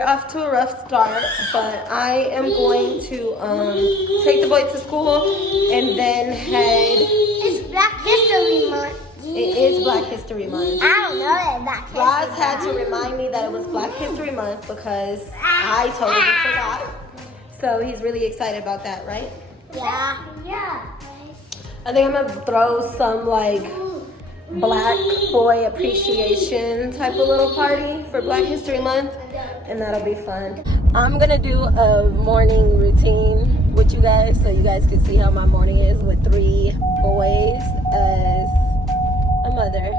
Off to a rough start, but I am going to take the boy to school and then head. It's Black History Month. It is Black History Month. I don't know that Black History Roz Month. had to remind me that it was Black History Month because I totally forgot. So he's really excited about that, right? Yeah. I think I'm gonna throw some like Black boy appreciation type of little party for Black History Month, and that'll be fun. I'm gonna do a morning routine with you guys so you guys can see how my morning is with 3 boys as a mother.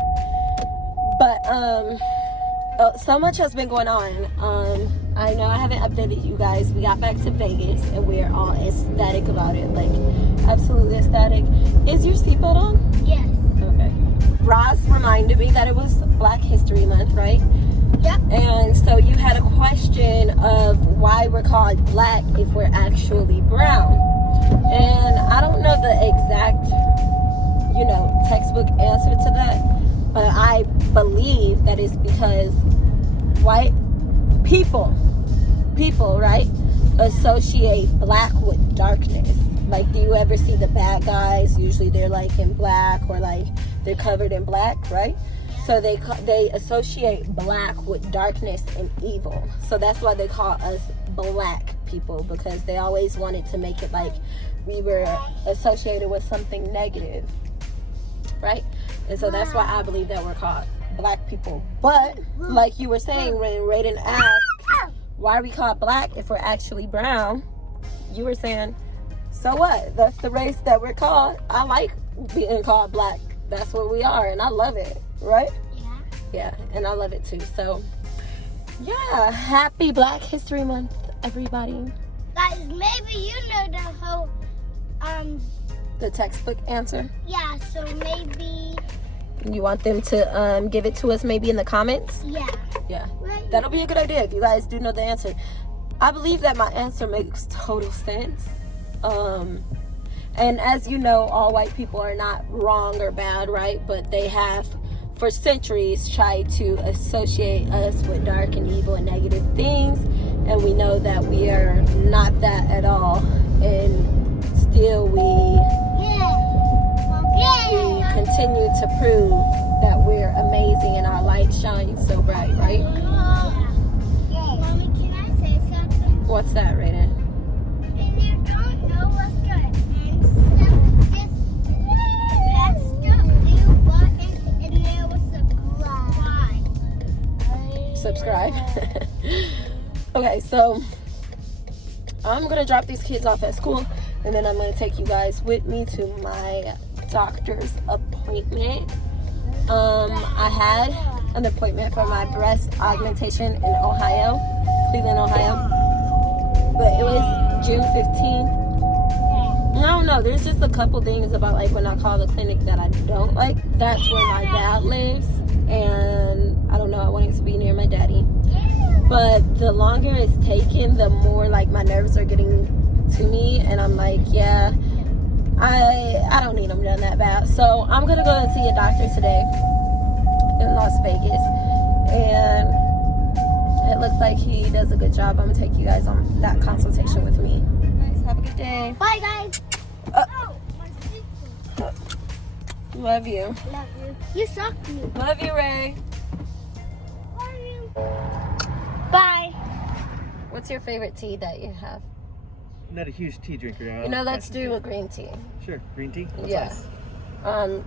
But so much has been going on. I know I haven't updated you guys. We got back to Vegas and we're all ecstatic about it, like absolutely ecstatic. Is your seatbelt on? Yes. Okay. Roz reminded me that it was Black History Month, right? Yep. And so you had a question of why we're called Black if we're actually brown. And I don't know the exact, textbook answer to that, but I believe that it's because white people, right, associate black with darkness. Like, do you ever see the bad guys? Usually they're like in black or like they're covered in black, right? So they associate black with darkness and evil. So that's why they call us black people, because they always wanted to make it like we were associated with something negative, right? And so that's why I believe that we're called Black people. But like you were saying when Raiden asked why are we called Black if we're actually brown, you were saying, so what? That's the race that we're called. I like being called Black. That's what we are, and I love it, right? Yeah, and I love it too. So yeah, happy Black History Month, everybody. Guys, maybe you know the whole the textbook answer. Yeah, so maybe You want them to give it to us maybe in the comments? Yeah, right. that'll be a good idea if you guys do know the answer. I believe that my answer makes total sense. And as you know, all white people are not wrong or bad, right? But they have for centuries tried to associate us with dark and evil and negative things, and we know that we are not that at all, and still we continue to prove that we're amazing and our light shines so bright, right? Mommy, can I say something? What's that, Raiden? If you don't know what's the answer, just press the blue button and there will subscribe. Okay, so I'm gonna drop these kids off at school, and then I'm gonna take you guys with me to my doctor's appointment. I had an appointment for my breast augmentation in Ohio, Cleveland, Ohio, but it was June 15th. I don't know, there's just a couple things about like when I call the clinic that I don't like. That's where my dad lives, and I don't know, I wanted to be near my daddy. But the longer it's taken, the more like my nerves are getting to me, and I'm like, yeah, I don't need them done that bad. So I'm gonna go and see a doctor today in Las Vegas, and it looks like he does a good job. I'm gonna take you guys on that consultation with me. Guys, have a good day. Bye, guys. My seatbelt. Love you. Love you. You sucked me. Love you, Ray. Love you. Bye. What's your favorite tea that you have? I'm not a huge tea drinker. Let's do a green tea. Sure, green tea? What's Yeah. ice?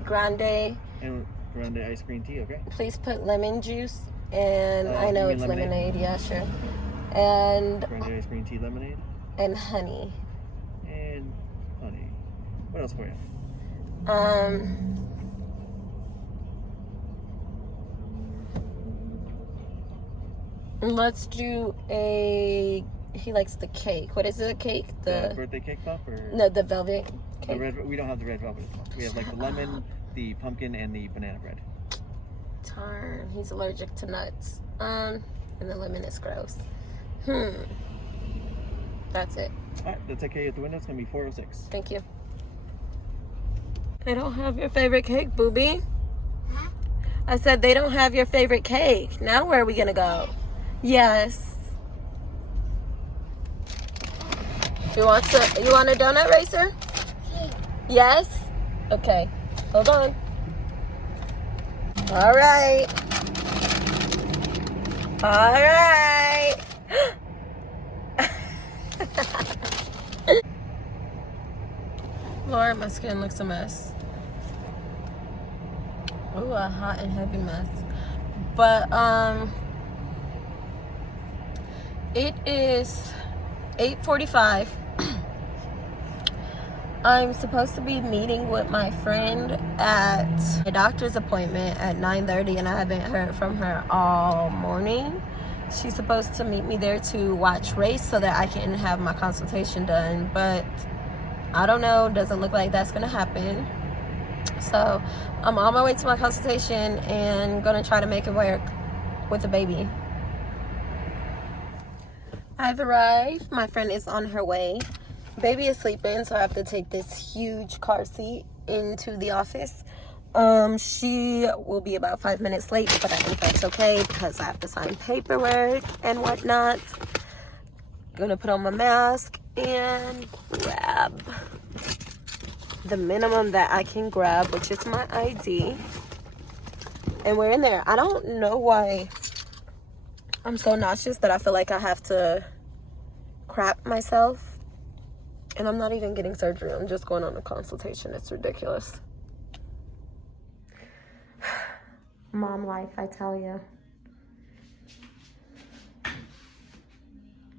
Grande. And grande ice green tea, okay? Please put lemon juice, and I know you it's mean lemonade? lemonade. Yeah, sure. And Grande ice green tea lemonade honey. and honey. What else for you? Let's do he likes the cake. What is it, a cake? The birthday cake pop? Or No, the velvet cake. we don't have the red velvet. We have like the lemon, the pumpkin, and the banana bread. Darn, he's allergic to nuts. And the lemon is gross. That's it. Alright, that's okay at the window. It's going to be 406. Thank you. They don't have your favorite cake, booby. Huh? I said they don't have your favorite cake. Now where are we going to go? Yes. You want a donut racer? Yes? Okay. Hold on. All right. All right. Lord, my skin looks a mess. Ooh, a hot and heavy mess. But it is 8:45. I'm supposed to be meeting with my friend at a doctor's appointment at 9:30, and I haven't heard from her all morning. She's supposed to meet me there to watch race so that I can have my consultation done, but I don't know. Doesn't look like that's gonna happen. So I'm on my way to my consultation and gonna try to make it work with the baby. I've arrived. My friend is on her way. Baby is sleeping, so I have to take this huge car seat into the office. She will be about 5 minutes late, but I think that's okay because I have to sign paperwork and whatnot. Gonna put on my mask and grab the minimum that I can grab, which is my ID. And we're in there. I don't know why I'm so nauseous that I feel like I have to crap myself. And I'm not even getting surgery. I'm just going on a consultation. It's ridiculous. Mom life, I tell you.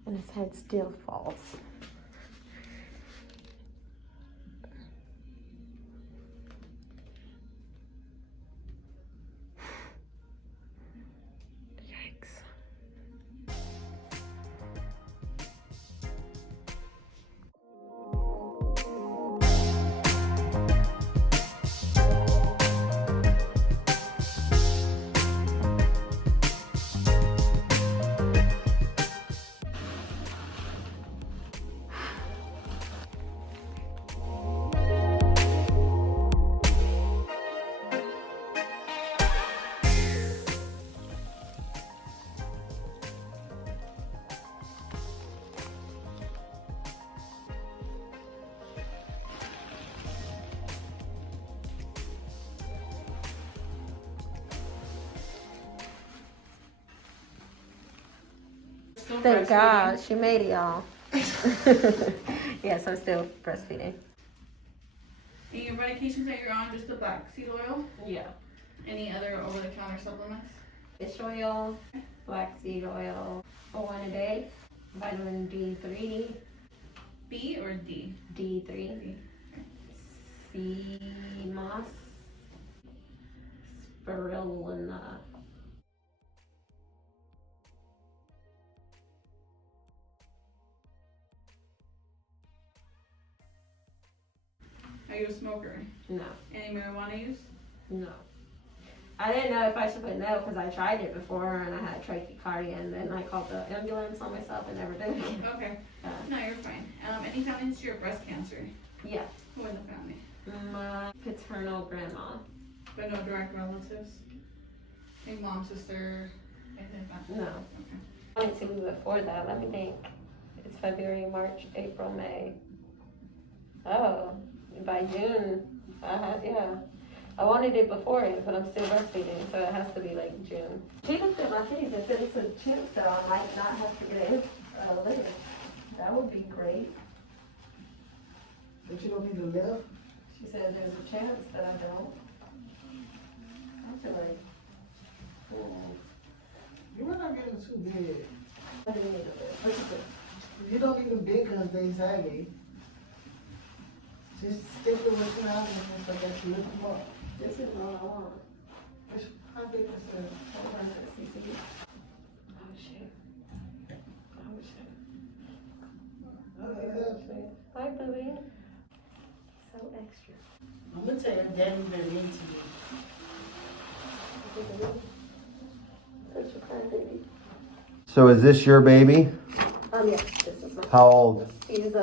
And his head still falls. Yikes. Thank God she made it, y'all. Yes, I'm still breastfeeding. And your medications that you're on, just the black seed oil? Yeah. Any other over-the-counter supplements? Fish oil, flaxseed oil, 1 a day, vitamin D3, B or D? D3, D. sea moss, spirulina. Are you a smoker? No, Any marijuana use? no. I didn't know if I should put no because I tried it before and I had trachycardia and then I called the ambulance on myself and never did it. Okay. No, you're fine. Any family history of breast cancer? Yeah, Who in the family? my paternal grandma. But no direct relatives? Any mom, sister, anything like that? No. Okay. 22 before that, let me think. It's February, March, April, May. Oh, by June, yeah. I wanted it before it, but I'm still breastfeeding, so it has to be like June. She looked at my titties and said it's a chance that I might not have to get in later. That would be great. But you don't need to live? She said there's a chance that I don't. I feel like, You are not getting too big. I didn't need to live. Look at this. You don't need them big because they saggy. Just stick to what you have and just like you lift them up. This is all I want. How big is it? 400 cc. Oh shit. Oh shit. Oh shit. Hi, baby. So extra. I'm gonna tell you, Daddy been mean to me. Such a crybaby. So is this your baby? Yes, this is my. How old? He's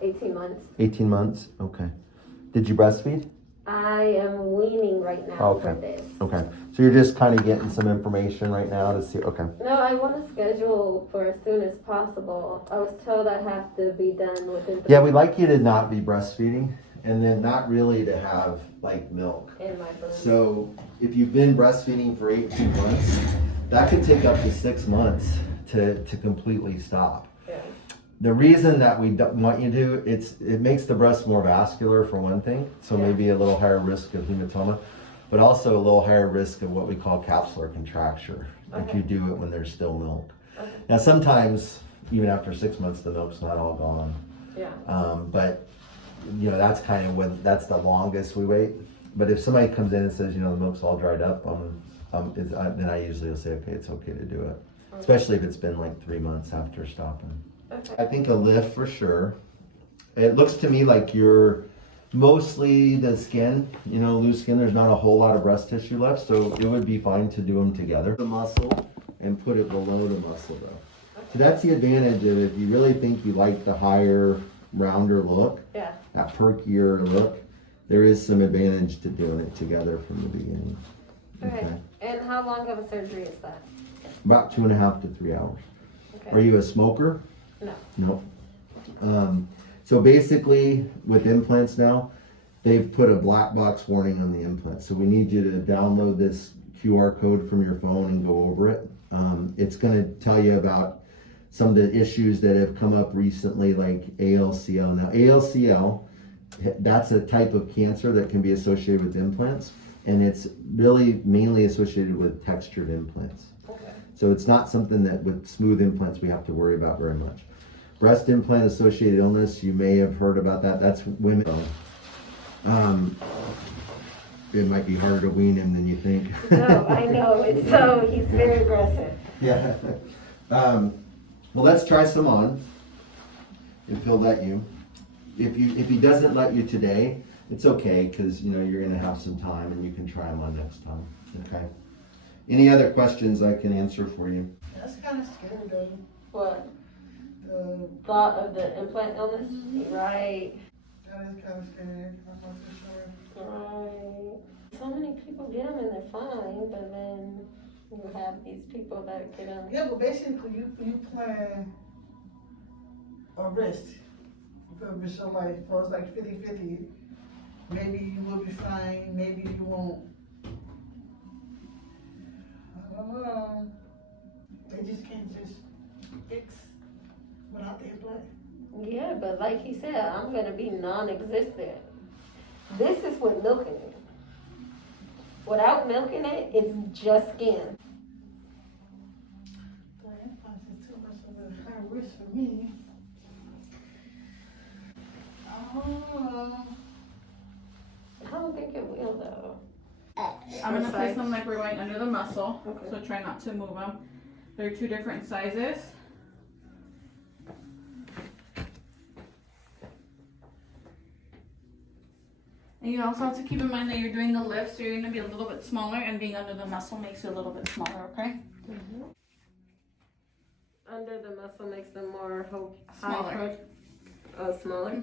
18 months. 18 months? Okay. Did you breastfeed? I am weaning right now for Okay. this. Okay. So you're just kind of getting some information right now to see. Okay. No, I want to schedule for as soon as possible. I was told I have to be done within 3 Yeah, we'd like you to not be breastfeeding, and then not really to have like milk. in my book. So if you've been breastfeeding for 18 months, that could take up to 6 months to completely stop. Yeah. The reason that we don't want you to, it makes the breast more vascular for one thing, so Yeah. maybe a little higher risk of hematoma, but also a little higher risk of what we call capsular contracture if Okay. you do it when there's still milk. Okay. Now sometimes, even after 6 months, the milk's not all gone. Yeah. But you know, that's kind of that's the longest we wait. But if somebody comes in and says, you know, the milk's all dried up, then I usually will say, okay, it's okay to do it. Especially if it's been like 3 months after stopping. Okay. I think a lift for sure. It looks to me like you're mostly the skin, you know, loose skin. There's not a whole lot of breast tissue left, so it would be fine to do them together. The muscle and put it below the muscle though. So that's the advantage of if you really think you like the higher, rounder look, Yeah. that perkier look, there is some advantage to doing it together from the beginning. Okay. And how long of a surgery is that? About 2.5 to 3 hours. Okay. Are you a smoker? No. No. So basically, with implants now, they've put a black box warning on the implant. So we need you to download this QR code from your phone and go over it. It's going to tell you about some of the issues that have come up recently, like ALCL. Now, ALCL, that's a type of cancer that can be associated with implants, and it's really mainly associated with textured implants. Okay. So it's not something that with smooth implants we have to worry about very much. Breast implant associated illness, you may have heard about that. That's women. It might be harder to wean him than you think. No, I know. It's so, he's very aggressive. Yeah. Well, let's try some on. If he'll let you. If he doesn't let you today, it's okay, because you know you're gonna have some time and you can try them on next time. Okay. Any other questions I can answer for you? That's kind of scary though. What? The, Thought of the implant illness? Right. that is kind of scary. I'm not so sure. Right. So many people get them and they're fine, but then you have these people that get them. Yeah, but basically you plan a risk for somebody. So it's like 50-50. Maybe you will be fine, maybe you won't. I don't know. They just can't just fix without the implant. Yeah, but like he said, I'm gonna be non-existent. This is with milking it. Without milking it, it's just skin. The implants is too much of a high risk for me. I don't think it will though. I'm gonna place them like we're going under the muscle, Okay. so try not to move them. They're 2 different sizes. And you also have to keep in mind that you're doing the lift, so you're gonna be a little bit smaller, and being under the muscle makes you a little bit smaller, okay? Under the muscle makes them more Smaller. smaller.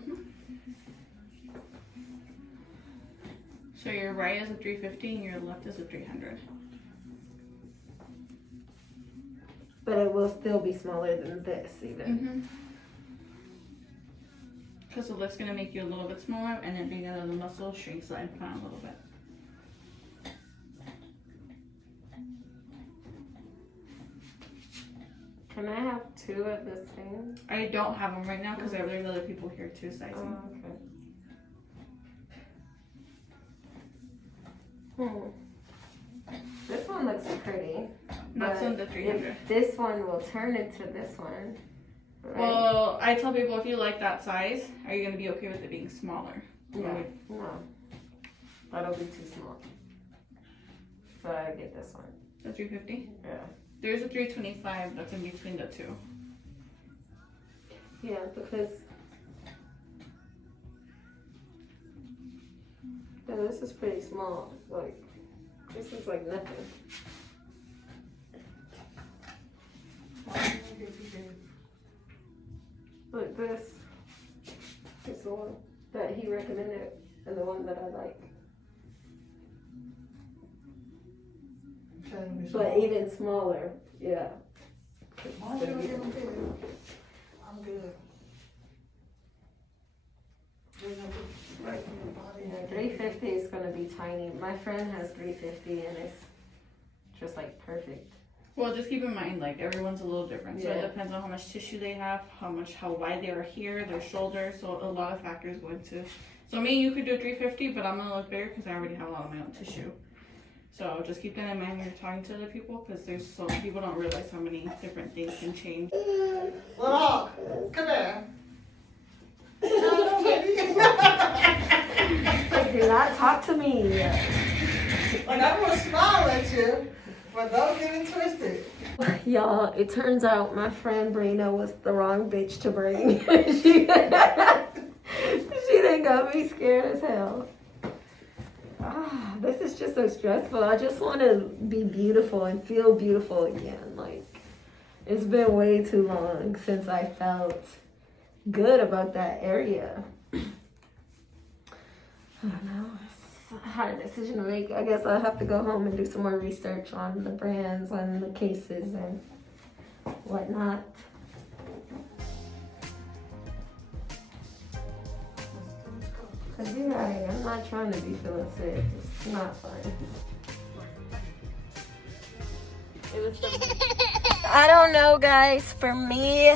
So your right is a 350 and your left is a 300. But it will still be smaller than this even. Because the lift's gonna make you a little bit smaller, and then being under the muscle shrinks the implant a little bit. Can I have 2 of the same? I don't have them right now because there's other people here too sizing. Oh, okay. This one looks pretty. That's but on the 300. if this one will turn into this one. Right? Well, I tell people if you like that size, are you gonna be okay with it being smaller? Yeah. No. That'll be too small. So I get this one. The 350? Yeah. There's a 325 that's in between the two. Yeah, because yeah, this is pretty small. Like this is like nothing. Like this is the one that he recommended and the one that I like. Trying to be but small. even smaller. Yeah. I'm good. I'm good. Right in your body. Yeah, 350 is gonna be tiny. My friend has 350 and it's just like perfect. Well, just keep in mind, like, everyone's a little different. So Yeah. it depends on how much tissue they have, how wide they are here, their shoulders. So a lot of factors go into. So me, you could do 350, but I'm gonna look bigger because I already have a lot of my own tissue. So just keep that in mind when you're talking to other people, because there's so people don't realize how many different things can change. Little Hawk, come here. Like, do not talk to me. Like, I'm gonna smile at you, but don't get it twisted. Y'all, it turns out my friend Brina was the wrong bitch to bring. she done got me scared as hell. This is just so stressful. I just want to be beautiful and feel beautiful again. Like, it's been way too long since I felt good about that area. I don't know. It's a hard decision to make. I guess I'll have to go home and do some more research on the brands and the cases and whatnot. Cause you're right, I'm not trying to be feeling sick. It's not fun. I don't know, guys. For me,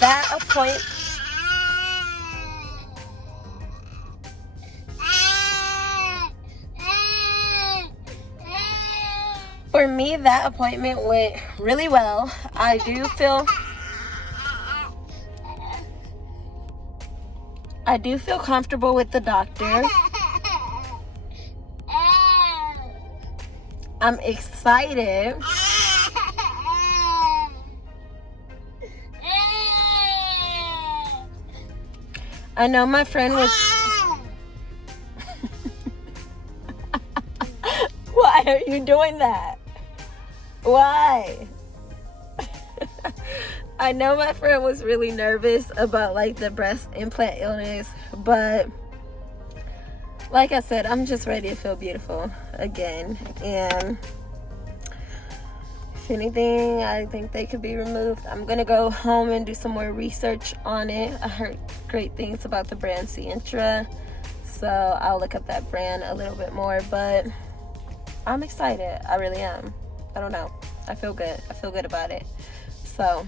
that appointment. For me, that appointment went really well. I do feel comfortable with the doctor. I'm excited. I know my friend was... Why are you doing that? Why? I know my friend was really nervous about like the breast implant illness, but like I said, I'm just ready to feel beautiful again. And if anything, I think they could be removed. I'm gonna go home and do some more research on it. I heard great things about the brand Sientra, so I'll look up that brand a little bit more, but I'm excited. I really am. I don't know. I feel good. I feel good about it. So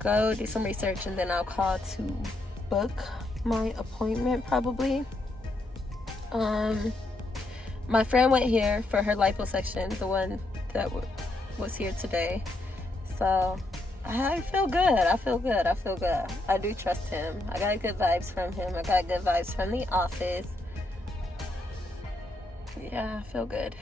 go do some research and then I'll call to book my appointment probably. My friend went here for her liposuction, the one that was here today. So I feel good. I feel good. I feel good. I do trust him. I got good vibes from him. I got good vibes from the office. Yeah, I feel good.